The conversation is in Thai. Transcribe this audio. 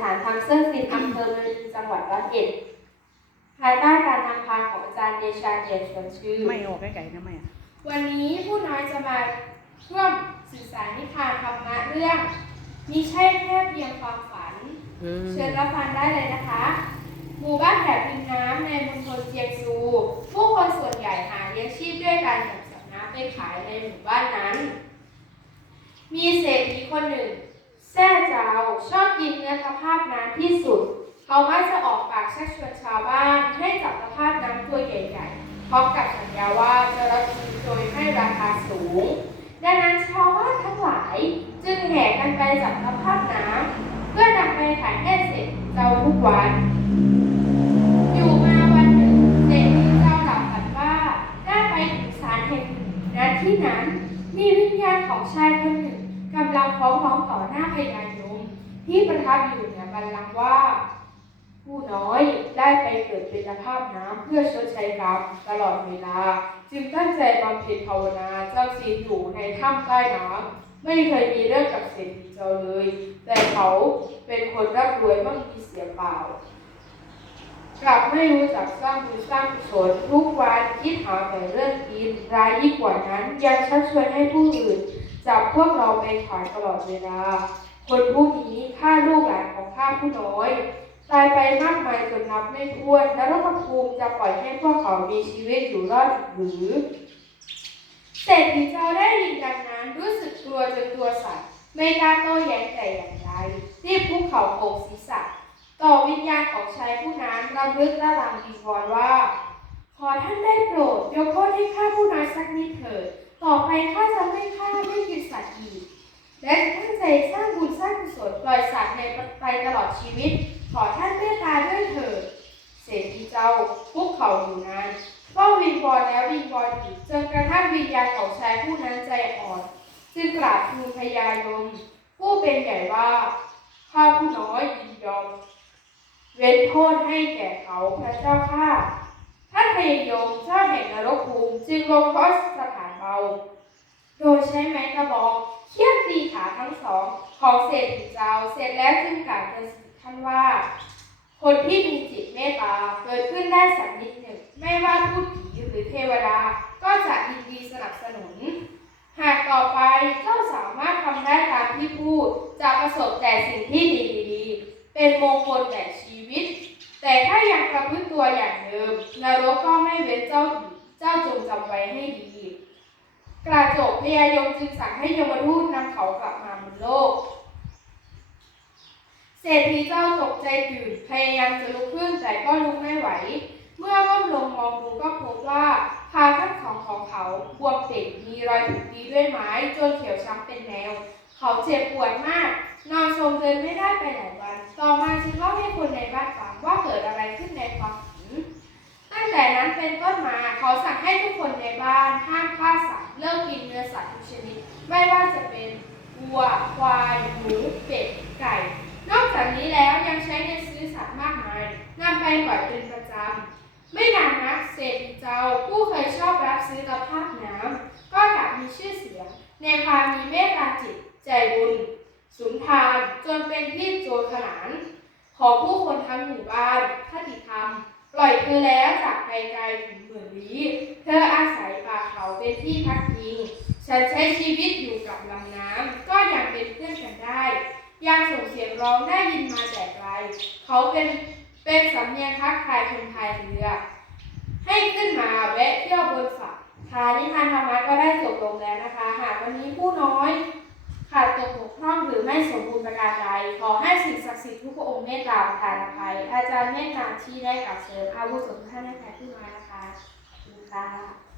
ถานทำเสื้อฟินอำเภอเมืองจังหวัดร้อยเอ็ดภายใต้การนำพาของอาจารย์เดชาเกียรติชวนชื่อ ไม่ออกไกลๆนะไม่อะวันนี้ผู้น้อยจะมาร่วมสื่อสารนิทานธรรมะเรื่องมิใช่แค่เพียงความฝันอืมเชิญรับฟังได้เลยนะคะ หมู่บ้านแถบริมน้ำในมณฑลเจียงซู ผู้คนส่วนใหญ่หาเลี้ยงชีพด้วยการจับสัตว์น้ำไปขายในหมู่บ้านนั้น มีเศรษฐีคนหนึ่ง แซ่เจ้าชอบกินเนื้อตะภาพน้ำที่สุด เขามักจะออกปากชักชวนชาวบ้านให้จับตะภาพน้ำตัวใหญ่ๆพร้อมกับสัญญาว่าจะรับซื้อโดยให้ราคาสูง ดังนั้นชาวบ้านทั้งหลาย จึงแห่กันไปจับตะภาพน้ำเพื่อนำไปขายให้เศรษฐีเจ้าทุกวันอยู่มาวันหนึ่งเศรษฐีเจ้าหลับฝันว่าได้ไปถึงศาลแห่งนึ่งณที่นั้น มีวิญญาณของชายคนหนึ่งำฟ้องร้องต่อหน้าพญายมที่ประทับอยู่เหนือบัลลังก์ว่า ผู้น้อยได้ไปเกิดเป็นตะภาพน้ำเพื่อชดใช้กรรมตลอดเวลา จึงตั้งใจบำเพ็ญภาวนาเจ้าศีลอยู่ในถ้ำใต้น้ำไม่เคยมีเรื่องกับเศรษฐีเจ้าเลย แต่เขาเป็นคนร่ำรวยมั่งมีเสียเปล่ากลับไม่รู้จักสร้างบุญสร้างกุศลทุกวันคิดหาแต่เรื่องกินร้ายยิ่งกว่านั้นยังชักชวนให้ผู้อื่น จับพวกเราไปขายตลอดเวลา คนผู้นี้ฆ่าลูกหลานของข้าผู้น้อย ตายไปมากมายจนนับไม่ถ้วนนรกภูมิจะปล่อยให้พวกเขามีชีวิตอยู่รอดหรือเศรษฐีเจ้าได้ยินดังนั้นรู้สึกกลัวจนตัวสั่นไม่กล้าโต้แย้งแต่อย่างใดรีบคุกเข่าโขกศีรษะต่อวิญญาณของชายผู้นั้นรำลึกระลังวิงวอนว่า ขอท่านได้โปรดยกโทษให้ข้าผู้น้อยสักนิดเถิด ต่อไปข้าจะ อีก และจะตั้งใจสร้างบุญสร้างกุศลปล่อยสัตว์ในไปตลอดชีวิต ขอท่านเมตตาด้วยเถิดเศรษฐีเจ้าคุกเข่าอยู่นานก็วิงวอนแล้ววิงวอนอีกจนกระทั่งวิญญาณของชายผู้นั้นใจอ่อน จึงกราบทูลพญายม ผู้เป็นใหญ่ว่าข้าผู้น้อยยินยอม เว้นโทษให้แก่เขาพระเจ้าข้าท่านพยายมเจ้าแห่งนรกภูมิจึงลงโทษสถานเบา โดยใช้ไม้กระบอกเคี่ยนตีขาทั้งสองของเศรษฐีเจ้าเสร็จแล้วจึงกล่าวเตือนท่านว่า คนที่มีจิตเมตตาเกิดขึ้นได้สักนิดหนึ่ง ไม่ว่าพูดผีหรือเทวดา ก็จะยินดีสนับสนุน หากต่อไปเจ้าสามารถทำได้ตามที่พูดจะประสบแต่สิ่งที่ดีๆ เป็นมงคลแก่ชีวิต แต่ถ้ายังประพฤติตัวอย่างเดิมนรกก็ไม่เว้นเจ้าอีเจ้าจงจำไว้ให้ดี กระจกพยายมจึงสั่งให้ยมทูตนำเขากลับมาบนโลก เศรษฐีเจ้าตกใจตื่นพยายามจะลุกขึ้นแต่ก็ลุกไม่ไหว เมื่อก้มลงมองดูก็พบว่าขาทั้งสองของเขาบวมเป่งมีรอยถูกตีด้วยไม้จนเขียวช้ำเป็นแนว เขาเจ็บปวดมาก นอนทรงเดินไม่ได้ไปหลายวัน ต่อมาจึงเล่าให้คนในบ้านฟังว่าเกิดอะไรขึ้นในความฝันตั้งแต่นั้นเป็นต้นมาเขาสั่งให้ทุกคนในบ้านห้ามฆ่าสัตว์ เลิกกินเนื้อสัตว์ทุกชนิด ไม่ว่าจะเป็นวัว ควาย หมู เป็ด ไก่ นอกจากนี้แล้วยังใช้เงินซื้อสัตว์มากมายนำไปปล่อยเป็นประจำ ไม่นานนักเศรษฐีเจ้าผู้เคยชอบรับซื้อตะภาพน้ำก็กลับมีชื่อเสียง ในความมีเมตตาจิต ใจบุญสุนทานจนเป็นที่โจรขนาน ของผู้คนทั้งหมู่บ้านคติธรรม ปล่อยเธอแล้วจากไปไกลถึงหมื่นลี้เธออาศัยป่าเขาเป็นที่พักพิง ฉันใช้ชีวิตอยู่กับลำน้ำก็ยังเป็นเพื่อนกันได้ ยังส่งเสียงร้องได้ยินมาแต่ไกล เขาเป็นเป็นสำเนียงทักทายคนพายเรือ ให้ขึ้นมาแวะเที่ยวบนฝั่งค่ะนิทานธรรมะก็ได้จบลงแล้วนะคะ หากวันนี้ผู้น้อย ขาดตกบกพร่องหรือไม่สมบูรณ์ประการใด ขอให้สิ่งศักดิ์สิทธิ์ทุกพระองค์เมตตาประทานอภัย อาจารย์เมตตาที่ได้กลับเชิญอาวุโสทุกท่านให้แก่ผู้น้อยนะคะขอบคุณค่ะ